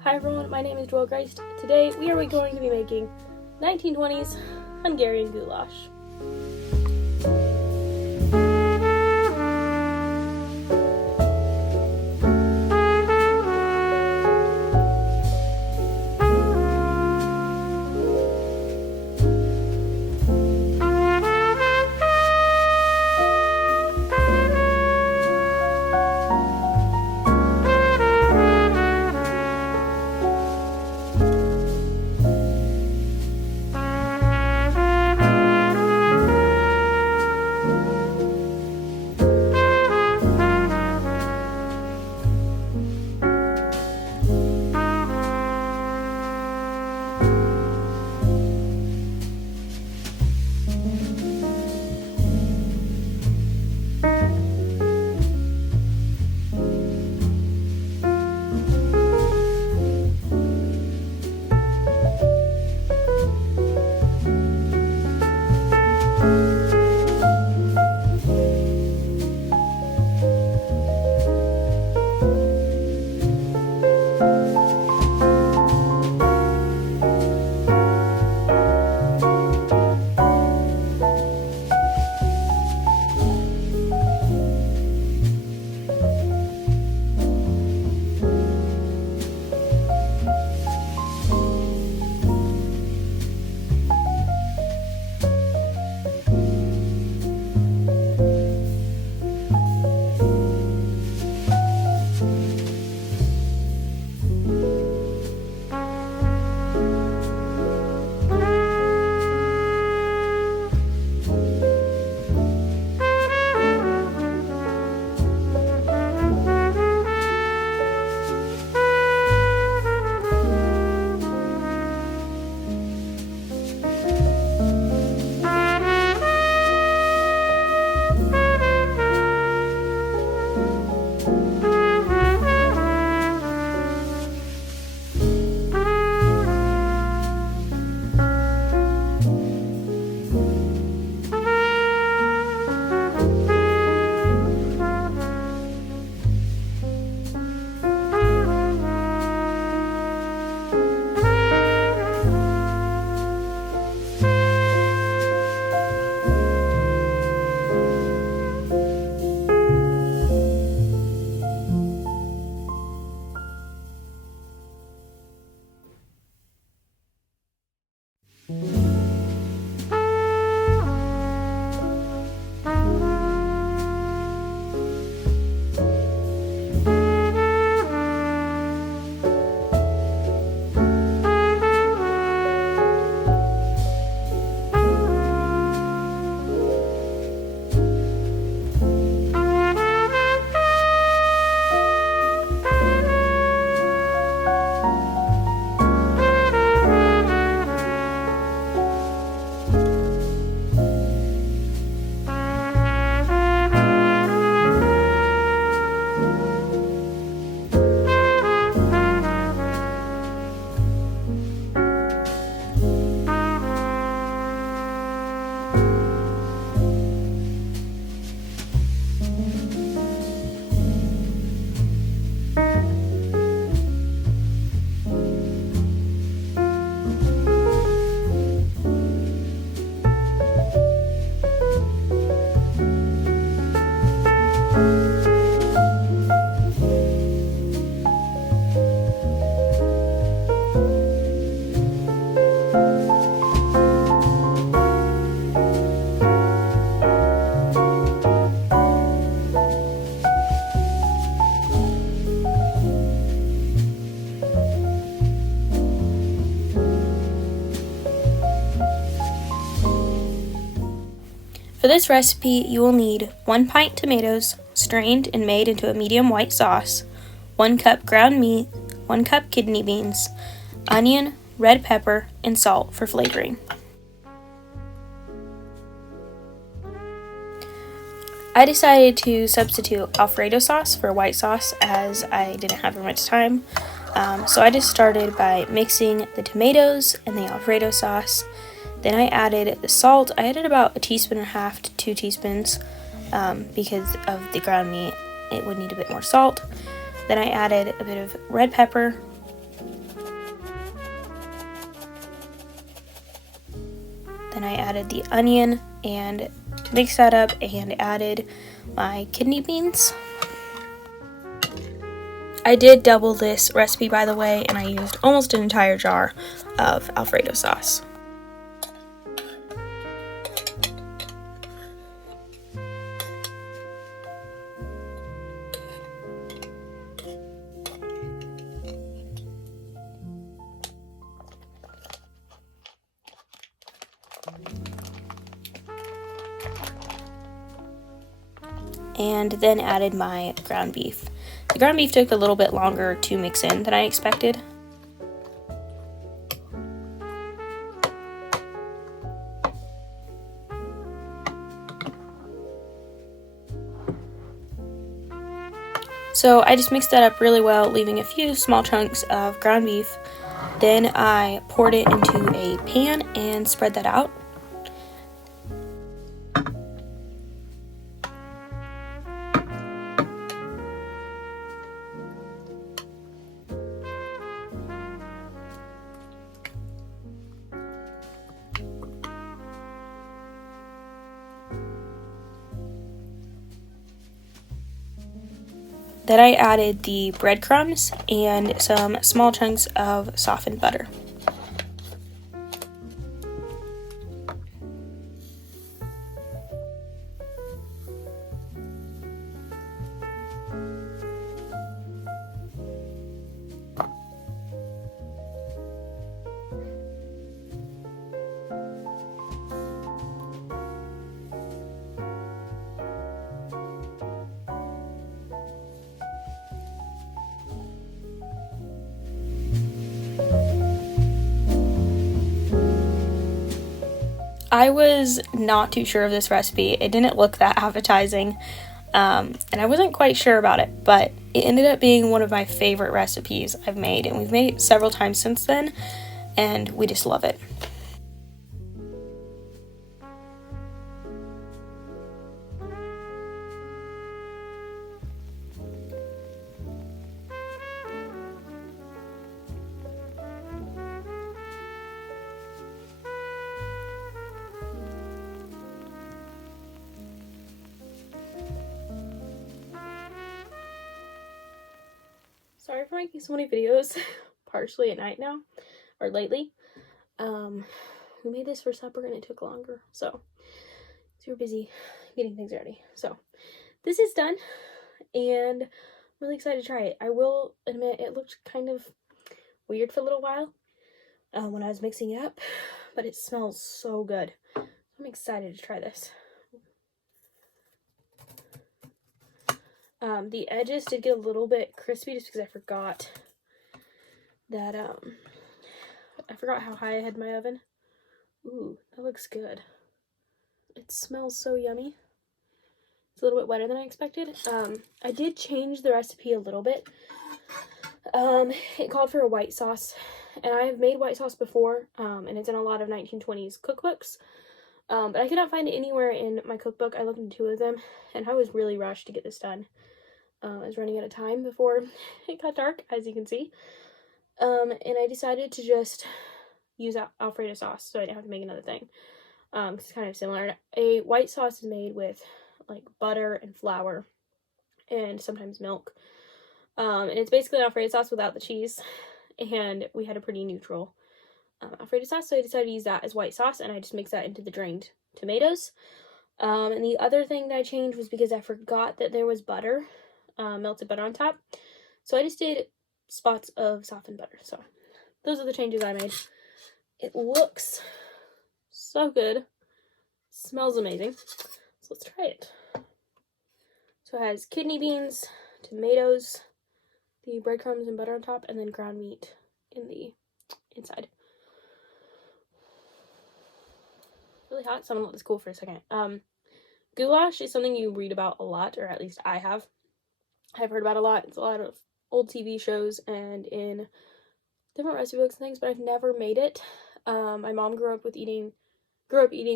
Hi everyone, my name is Joel Geist. Today we are going to be making 1920s Hungarian goulash. For this recipe, you will need 1 pint tomatoes, strained and made into a medium white sauce, 1 cup ground meat, 1 cup kidney beans, onion, red pepper, and salt for flavoring. I decided to substitute Alfredo sauce for white sauce as I didn't have very much time. So I just started by mixing the tomatoes and the Alfredo sauce. Then I added the salt. I added about 1.5 teaspoons to 2 teaspoons because of the ground meat. It would need a bit more salt. Then I added a bit of red pepper, Then I added the onion and mixed that up and added my kidney beans. I did double this recipe, by the way, and I used almost an entire jar of Alfredo sauce. And then added my ground beef. The ground beef took a little bit longer to mix in than I expected. So I just mixed that up really well, leaving a few small chunks of ground beef. Then I poured it into a pan and spread that out. Then I added the breadcrumbs and some small chunks of softened butter. I was not too sure of this recipe. It didn't look that appetizing, and I wasn't quite sure about it, but it ended up being one of my favorite recipes I've made, and we've made it several times since then, and we just love it. Sorry for making so many videos, partially at night now, or lately. We made this for supper and it took longer, so we were busy getting things ready. So this is done, and I'm really excited to try it. I will admit it looked kind of weird for a little while when I was mixing it up, but it smells so good. I'm excited to try this. The edges did get a little bit crispy just because I forgot that, I forgot how high I had my oven. Ooh, that looks good. It smells so yummy. It's a little bit wetter than I expected. I did change the recipe a little bit. It called for a white sauce, and I've made white sauce before, and it's in a lot of 1920s cookbooks. But I could not find it anywhere in my cookbook. I looked into 2 of them, and I was really rushed to get this done. I was running out of time before it got dark, as you can see. And I decided to just use Alfredo sauce, so I didn't have to make another thing. It's kind of similar. A white sauce is made with like butter and flour and sometimes milk. And it's basically an Alfredo sauce without the cheese. And we had a pretty neutral Alfredo sauce, so I decided to use that as white sauce, and I just mixed that into the drained tomatoes. And the other thing that I changed was because I forgot that there was butter, melted butter on top. So I just did spots of softened butter. So those are the changes I made. It looks so good. Smells amazing. So let's try it. So it has kidney beans, tomatoes, the breadcrumbs and butter on top, and then ground meat in the inside. Really hot, so I'm gonna let this cool for a second. Goulash is something you read about a lot, or at least I have. I've heard about a lot. It's a lot of old TV shows and in different recipe books and things, but I've never made it. My mom grew up eating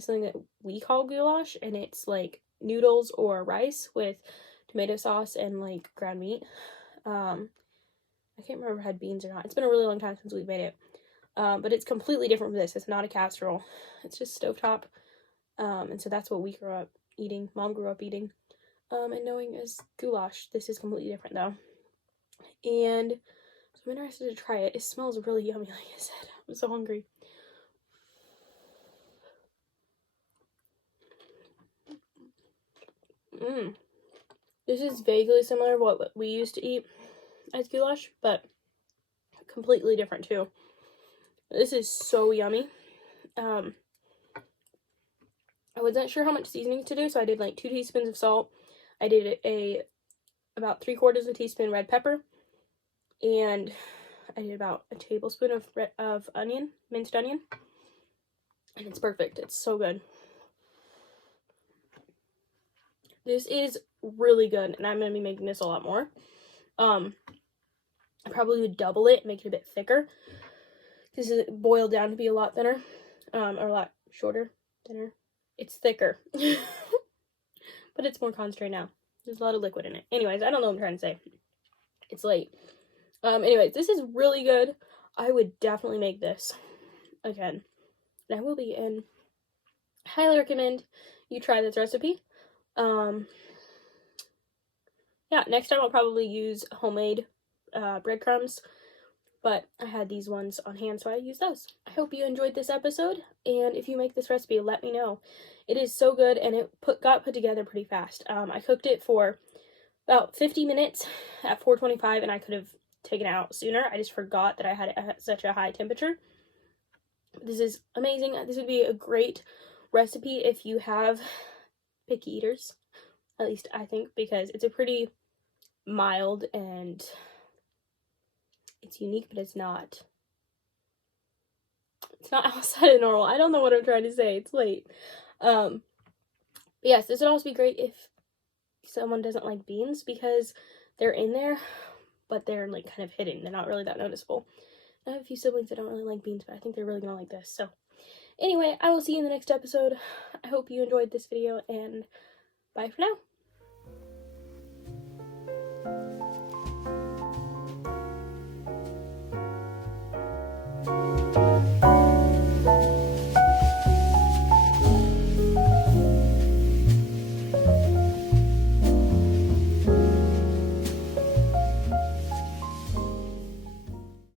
something that we call goulash, and it's like noodles or rice with tomato sauce and like ground meat. I can't remember if it had beans or not. It's been a really long time since we've made it. But it's completely different from this. It's not a casserole. It's just stovetop. And so that's what we grew up eating. Mom grew up eating. And knowing as goulash. This is completely different though. And so I'm interested to try it. It smells really yummy, like I said. I'm so hungry. This is vaguely similar to what we used to eat as goulash, but completely different too. This is so yummy. I wasn't sure how much seasoning to do, so I did like 2 teaspoons of salt. I did about 3/4 of a teaspoon red pepper, and I did about a tablespoon of onion, minced onion, and it's perfect. It's so good. This is really good, and I'm going to be making this a lot more. I probably would double it, make it a bit thicker. This is boiled down to be a lot thinner, or a lot shorter, thinner. It's thicker, but it's more concentrated now. There's a lot of liquid in it. Anyways, I don't know what I'm trying to say. It's late. Anyways, this is really good. I would definitely make this again. And I will be, and highly recommend you try this recipe. Yeah, next time I'll probably use homemade breadcrumbs, but I had these ones on hand, so I used those. I hope you enjoyed this episode, and if you make this recipe, let me know. It is so good, and it got put together pretty fast. I cooked it for about 50 minutes at 425, and I could have taken it out sooner. I just forgot that I had it at such a high temperature. This is amazing. This would be a great recipe if you have picky eaters, at least I think, because it's a pretty mild and it's unique, but it's not outside of normal. I don't know what I'm trying to say. It's late. But yes, this would also be great if someone doesn't like beans, because they're in there, but they're like kind of hidden. They're not really that noticeable. I have a few siblings that don't really like beans, but I think they're really gonna like this. So anyway, I will see you in the next episode. I hope you enjoyed this video, and bye for now.